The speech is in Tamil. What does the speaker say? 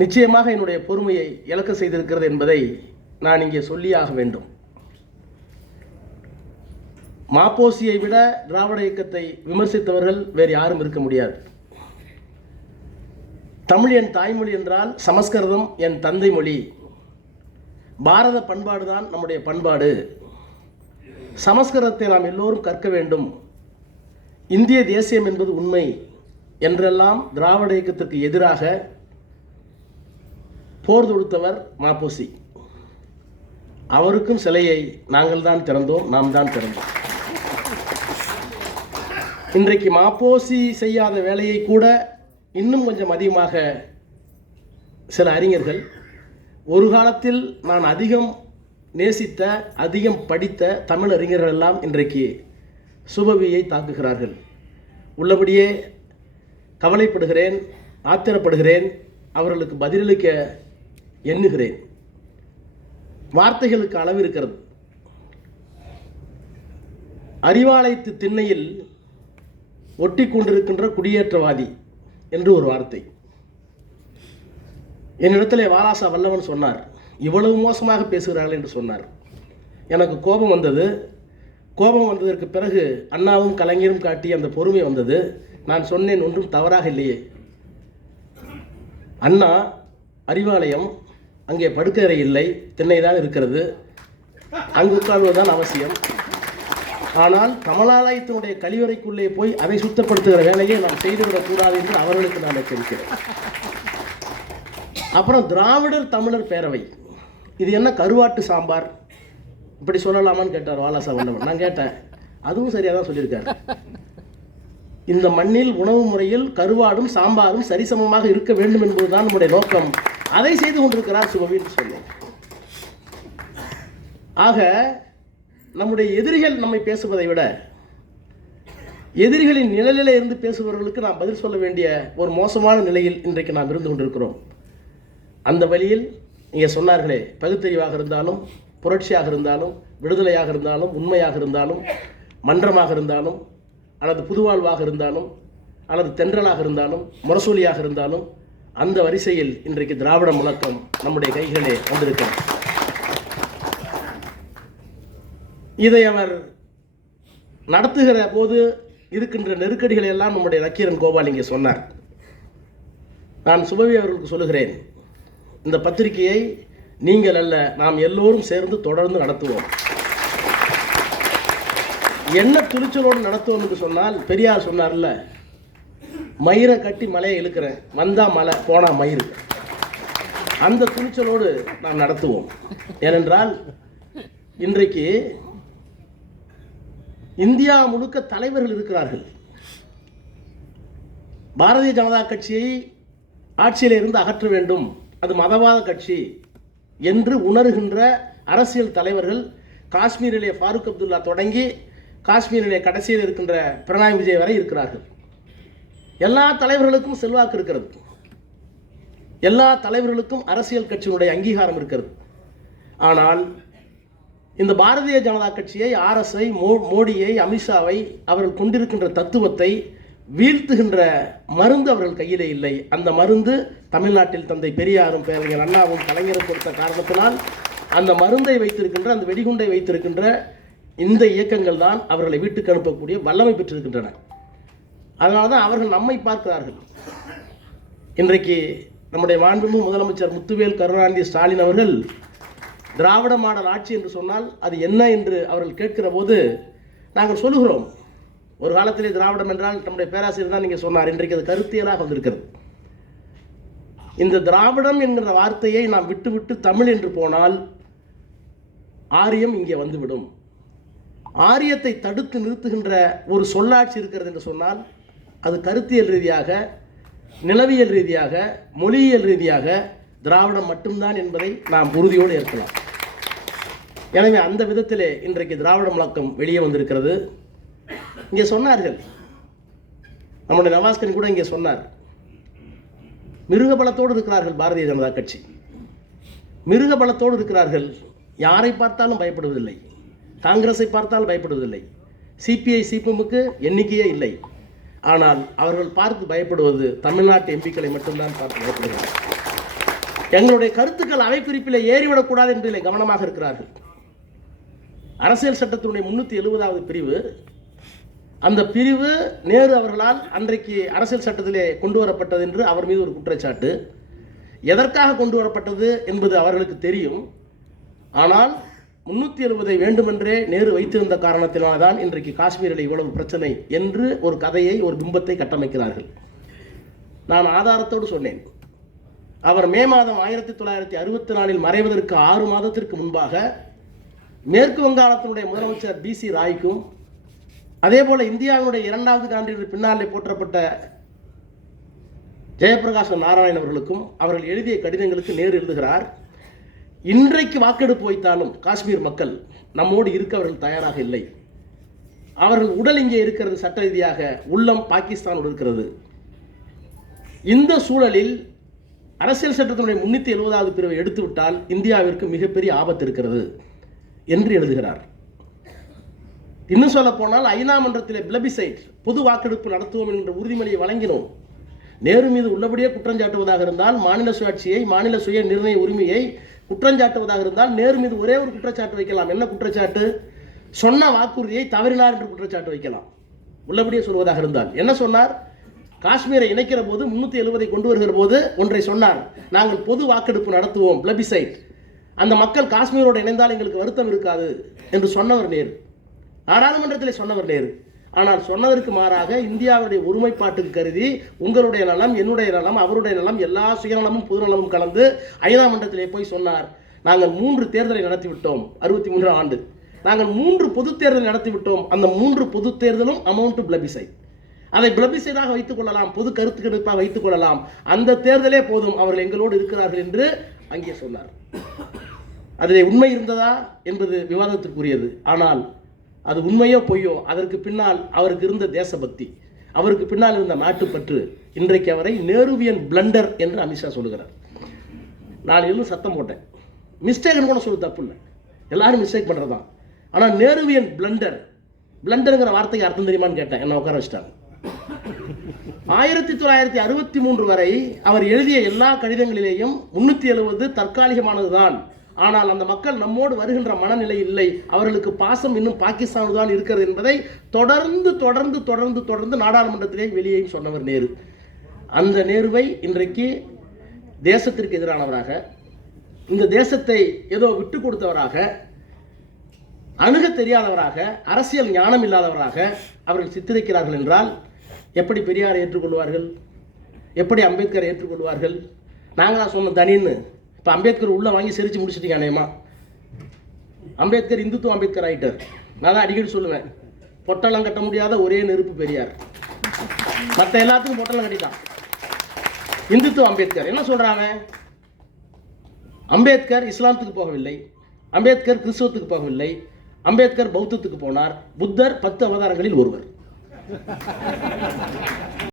நிச்சயமாக என்னுடைய பொறுமையை இழக்க செய்திருக்கிறது என்பதை நான் இங்கே சொல்லியாக வேண்டும். மாப்போசியை விட திராவிட இயக்கத்தை விமர்சித்தவர்கள் வேறு யாரும் இருக்க முடியாது. தமிழ் என் தாய்மொழி என்றால் சமஸ்கிருதம் என் தந்தை மொழி. பாரத பண்பாடு தான் நம்முடைய பண்பாடு. சமஸ்கிருதத்தை நாம் எல்லோரும் கற்க வேண்டும். இந்திய தேசியம் என்பது உண்மை என்றெல்லாம் திராவிட இயக்கத்திற்கு எதிராக போர் தொடுத்தவர் மாப்போசி அவருக்கும் சிலையை நாங்கள் தான் திறந்தோம் நாம் தான் திறந்தோம். இன்றைக்கு மாப்போசி செய்யாத வேலையை கூட இன்னும் கொஞ்சம் அதிகமாக சில அறிஞர்கள் ஒரு காலத்தில் நான் அதிகம் நேசித்த அதிகம் படித்த தமிழ் அறிஞர்கள் எல்லாம் இன்றைக்கு சுபவியை தாக்குகிறார்கள். உள்ளபடியே கவலைப்படுகிறேன் ஆத்திரப்படுகிறேன் அவர்களுக்கு பதிலளிக்க எண்ணுகிறேன். வார்த்தைகளுக்கு அளவு இருக்கிறது. அறிவாலயத்து திண்ணையில் ஒட்டி கொண்டிருக்கின்ற குடியேற்றவாதி என்று ஒரு வார்த்தை. என்னிடத்திலே வாலாசா வல்லவன் சொன்னார். இவ்வளவு மோசமாக பேசுகிறார்கள் என்று சொன்னார். எனக்கு கோபம் வந்தது. கோபம் வந்ததற்கு பிறகு அண்ணாவும் கலைஞரும் காட்டிய அந்த பொறுமை வந்தது. நான் சொன்னேன் ஒன்றும் தவறாக இல்லையே. அண்ணா அறிவாலயம் அங்கே படுக்கறை இல்லை திண்ணை தான் இருக்கிறது. அங்கு உட்கார்வதுதான் அவசியம். ஆனால் கமலாலயத்தினுடைய கழிவறைக்குள்ளே போய் அதை சுத்தப்படுத்துகிற வேலையை நாம் செய்துவிடக்கூடாது என்று அவர்களுக்கு நான் எச்சரிக்கிறேன். அப்புறம் திராவிடர் தமிழர் பேரவை. இது என்ன கருவாட்டு சாம்பார்? இப்படி சொல்லலாமான்னு கேட்டார் வாலாசா வல்லவன் நான் கேட்டேன். அதுவும் சரியாக தான் சொல்லியிருக்காரு. இந்த மண்ணில் உணவு முறையில் கருவாடும் சாம்பாரும் சரிசமமாக இருக்க வேண்டும் என்பதுதான் நம்முடைய நோக்கம். அதை செய்து கொண்டிருக்கிறார் சுபவி சொல்லி ஆக நம்முடைய எதிரிகள் நம்மை பேசுவதை விட எதிரிகளின் நிழலில் இருந்து பேசுபவர்களுக்கு நாம் பதில் சொல்ல வேண்டிய ஒரு மோசமான நிலையில் இன்றைக்கு நாம் இருந்து கொண்டிருக்கிறோம். அந்த வழியில் இங்கே சொன்னார்களே பகுத்தறிவாக இருந்தாலும் புரட்சியாக இருந்தாலும் விடுதலையாக இருந்தாலும் உண்மையாக இருந்தாலும் மன்றமாக இருந்தாலும் அல்லது புதுவாழ்வாக இருந்தாலும் அல்லது தென்றலாக இருந்தாலும் முரசூலியாக இருந்தாலும் அந்த வரிசையில் இன்றைக்கு திராவிட முழக்கம் நம்முடைய கைகளே வந்திருக்கிறது. இதை அவர் நடத்துகிற போது இருக்கின்ற நெருக்கடிகளை எல்லாம் நம்முடைய நக்கீரன் கோபால் இங்கே சொன்னார். நான் சுபவி அவர்களுக்கு சொல்லுகிறேன் இந்த பத்திரிகையை நீங்கள் அல்ல நாம் எல்லோரும் சேர்ந்து தொடர்ந்து நடத்துவோம். என்ன துணிச்சலோடு நடத்துவோம் என்று சொன்னால் பெரியார் சொன்னார்ல மயிரை கட்டி மலையை இழுக்கிறேன். வந்தா மலை போனா மயிறு. அந்த துணிச்சலோடு நாம் நடத்துவோம். ஏனென்றால் இன்றைக்கு இந்தியா முழுக்க தலைவர்கள் இருக்கிறார்கள். பாரதிய ஜனதா கட்சியை ஆட்சியில் இருந்து அகற்ற வேண்டும். அது மதவாத கட்சி என்று உணர்கின்ற அரசியல் தலைவர்கள் காஷ்மீரிலே ஃபாரூக் அப்துல்லா தொடங்கி காஷ்மீரிலே கடைசியில் இருக்கின்ற பினராயி விஜய் வரை இருக்கிறார்கள். எல்லா தலைவர்களுக்கும் செல்வாக்கு இருக்கிறது. எல்லா தலைவர்களுக்கும் அரசியல் கட்சியினுடைய அங்கீகாரம் இருக்கிறது. ஆனால் இந்த பாரதிய ஜனதா கட்சியை ஆர்எஸ்ஐ மோ மோடியை அமித்ஷாவை அவர்கள் கொண்டிருக்கின்ற தத்துவத்தை வீழ்த்துகின்ற மருந்து அவர்கள் கையிலே இல்லை. அந்த மருந்து தமிழ்நாட்டில் தந்தை பெரியாரும் பேரறிஞர் அண்ணாவும் கலைஞரும் கொடுத்த காரணத்தினால் அந்த மருந்தை வைத்திருக்கின்ற அந்த வெடிகுண்டை வைத்திருக்கின்ற இந்த இயக்கங்கள் தான் அவர்களை வீட்டுக்கு அனுப்பக்கூடிய வல்லமை பெற்றிருக்கின்றன. அதனால தான் அவர்கள் நம்மை பார்க்கிறார்கள். இன்றைக்கு நம்முடைய மாண்புமிகு முதலமைச்சர் முத்துவேல் கருணாநிதி ஸ்டாலின் அவர்கள் திராவிட மாடல் ஆட்சி என்று சொன்னால் அது என்ன என்று அவர்கள் கேட்கிற போது நாங்கள் சொல்லுகிறோம். ஒரு காலத்திலே திராவிடம் என்றால் நம்முடைய பேராசிரியர் தான் நீங்கள் சொன்னார். இன்றைக்கு அது கருத்தியலாக வந்திருக்கிறது. இந்த திராவிடம் என்கிற வார்த்தையை நாம் விட்டுவிட்டு தமிழ் என்று போனால் ஆரியம் இங்கே வந்துவிடும். ஆரியத்தை தடுத்து நிறுத்துகின்ற ஒரு சொல்லாட்சி இருக்கிறது என்று சொன்னால் அது கருத்தியல் ரீதியாக நிலவியல் ரீதியாக மொழியியல் ரீதியாக திராவிடம் மட்டும்தான் என்பதை நாம் உறுதியோடு ஏற்கலாம். எனவே அந்த விதத்திலே இன்றைக்கு திராவிட முழக்கம் வெளியே வந்திருக்கிறது. இங்கே சொன்னார்கள். நம்முடைய நவாஸ்கன் கூட இங்கே சொன்னார். மிருக பலத்தோடு இருக்கிறார்கள் பாரதிய ஜனதா கட்சி. மிருக பலத்தோடு இருக்கிறார்கள். யாரை பார்த்தாலும் பயப்படுவதில்லை. காங்கிரஸை பார்த்தால் பயப்படுவதில்லை. சிபிஐ சிபிஎம்முக்கு எண்ணிக்கையே இல்லை. ஆனால் அவர்கள் பார்த்து பயப்படுவது தமிழ்நாட்டு எம்பிக்களை மட்டும்தான் பார்த்து பயப்படுகிறார் எங்களுடைய கருத்துக்கள் அவை குறிப்பில் ஏறிவிடக்கூடாது என்பதில் கவனமாக இருக்கிறார்கள். அரசியல் சட்டத்தினுடைய முன்னூற்றி எழுபதாவது பிரிவு அந்த பிரிவு நேரு அவர்களால் அன்றைக்கு அரசியல் சட்டத்திலே கொண்டு வரப்பட்டது என்று அவர் மீது ஒரு குற்றச்சாட்டு. எதற்காக கொண்டு வரப்பட்டது என்பது அவர்களுக்கு தெரியும். ஆனால் முன்னூற்றி எழுபதை வேண்டுமென்றே நேரு வைத்திருந்த காரணத்தினால்தான் இன்றைக்கு காஷ்மீரில் இவ்வளவு பிரச்சனை என்று ஒரு கதையை ஒரு பிம்பத்தை கட்டமைக்கிறார்கள். நான் ஆதாரத்தோடு சொன்னேன். அவர் மே மாதம் ஆயிரத்தி தொள்ளாயிரத்தி அறுபத்தி நாலில் மறைவதற்கு ஆறு மாதத்திற்கு முன்பாக மேற்கு வங்காளத்தினுடைய முதலமைச்சர் பி சி ராய்க்கும் அதே போல இந்தியாவினுடைய இரண்டாவது காண்டிற்கு பின்னாலே போற்றப்பட்ட ஜெயபிரகாஷ் நாராயண் அவர்களுக்கும் அவர்கள் எழுதிய கடிதங்களுக்கு நேரு எழுதுகிறார். இன்றைக்கு வாக்கெடுப்பு வைத்தாலும் காஷ்மீர் மக்கள் நம்மோடு இருக்க அவர்கள் தயாராக இல்லை. அவர்கள் உடல் இங்கே இருக்கிறது சட்ட ரீதியாக உள்ளம் பாகிஸ்தானோடு இருக்கிறது. இந்த சூழலில் அரசியல் சட்டத்தினுடைய முன்னூற்றி எழுபதாவது பிரிவை எடுத்துவிட்டால் இந்தியாவிற்கு மிகப்பெரிய ஆபத்து இருக்கிறது என்று எழுதுகிறார். இன்னும் சொல்ல போனால் ஐநா மன்றத்தில் பிளபிசைட் பொது வாக்கெடுப்பு நடத்துவோம் என்கிற உறுதிமொழியை வழங்கினோம். நேரு மீது உள்ளபடியே குற்றஞ்சாட்டுவதாக இருந்தால் மாநில சுயாட்சியை மாநில சுய நிர்ணய உரிமையை குற்றஞ்சாட்டுவதாக இருந்தால் நேரு மீது ஒரே ஒரு குற்றச்சாட்டு வைக்கலாம். என்ன குற்றச்சாட்டு? சொன்ன வாக்குறுதியை தவறினார் என்று குற்றச்சாட்டு வைக்கலாம். உள்ளபடியே சொல்வதாக இருந்தால். என்ன சொன்னார்? காஷ்மீரை இணைக்கிற போது முன்னூற்றி எழுபதை கொண்டு வருகிற போது ஒன்றை சொன்னார். நாங்கள் பொது வாக்கெடுப்பு நடத்துவோம் பிளபிசைட். அந்த மக்கள் காஷ்மீரோடு இணைந்தால் எங்களுக்கு வருத்தம் இருக்காது என்று சொன்னவர் நேரு. நாடாளுமன்றத்தில் சொன்னவர் நேரு. ஆனால் சொன்னதற்கு மாறாக இந்தியாவுடைய ஒருமைப்பாட்டுக்கு கருதி உங்களுடைய நலம் என்னுடைய நலம் அவருடைய நலம் எல்லா சுயநலமும் பொதுநலமும் கலந்து ஐநா மன்றத்திலே போய் சொன்னார் நாங்கள் மூன்று தேர்தலை நடத்திவிட்டோம் அறுபத்தி மூன்றாம் ஆண்டு. நாங்கள் மூன்று பொது தேர்தல் நடத்திவிட்டோம் அந்த மூன்று பொது தேர்தலும் அமௌண்ட் பிளபிசை அதை பிளபிசைடாக வைத்துக் கொள்ளலாம் பொது கருத்து கணிப்பாக வைத்துக் கொள்ளலாம். அந்த தேர்தலே போதும் அவர்கள் எங்களோடு இருக்கிறார்கள் என்று அங்கே சொன்னார். அதிலே உண்மை இருந்ததா என்பது விவாதத்திற்குரியது. ஆனால் அது உண்மையோ பொய்யோ அதற்கு பின்னால் அவருக்கு இருந்த தேசபக்தி அவருக்கு பின்னால் இருந்த நாட்டுப்பற்று இன்றைக்கு அவரை நேருவியன் பிளண்டர் என்று அமித்ஷா சொல்லுகிறார். நான் இருந்து சத்தம் போட்டேன். மிஸ்டேக்னு கூட சொல்லு தப்பு இல்லை. எல்லாரும் மிஸ்டேக் பண்ணுறது தான் ஆனால் நேருவியன் பிளண்டர் பிளண்டருங்கிற வார்த்தைக்கு அர்த்தம் தெரியுமான்னு கேட்டேன். என்ன உட்கார வச்சிட்டாங்க. ஆயிரத்தி தொள்ளாயிரத்தி அறுபத்தி மூன்று வரை அவர் எழுதிய எல்லா கடிதங்களிலேயும் முன்னூற்றி எழுபது தற்காலிகமானதுதான். ஆனால் அந்த மக்கள் நம்மோடு வருகின்ற மனநிலை இல்லை. அவர்களுக்கு பாசம் இன்னும் பாகிஸ்தானு தான் இருக்கிறது என்பதை தொடர்ந்து தொடர்ந்து தொடர்ந்து தொடர்ந்து நாடாளுமன்றத்திலே வெளியேயும் சொன்னவர் நேரு. அந்த நேருவை இன்றைக்கு தேசத்திற்கு எதிரானவராக இந்த தேசத்தை ஏதோ விட்டு கொடுத்தவராக அணுக தெரியாதவராக அரசியல் ஞானம் இல்லாதவராக அவர்கள் சித்தரிக்கிறார்கள் என்றால் எப்படி பெரியாரை ஏற்றுக்கொள்வார்கள்? எப்படி அம்பேத்கரை ஏற்றுக்கொள்வார்கள்? நாங்களா சொன்ன தனின்னு. இப்போ அம்பேத்கர் உள்ள வாங்கி சிரிச்சு முடிச்சிட்டீங்க அநேகமா. அம்பேத்கர் இந்துத்துவ அம்பேத்கர் ஆயிட்டார். நான் தான் அடிக்கடி சொல்லுவேன். பொட்டலம் கட்ட முடியாத ஒரே நெருப்பு பெரியார். மற்ற எல்லாத்துக்கும் பொட்டலம் கட்டிட்டான். இந்துத்துவ அம்பேத்கர். என்ன சொல்றாங்க? அம்பேத்கர் இஸ்லாத்துக்கு போகவில்லை. அம்பேத்கர் கிறிஸ்துவத்துக்கு போகவில்லை. அம்பேத்கர் பௌத்தத்துக்கு போனார். புத்தர் பத்து அவதாரங்களில் ஒருவர்.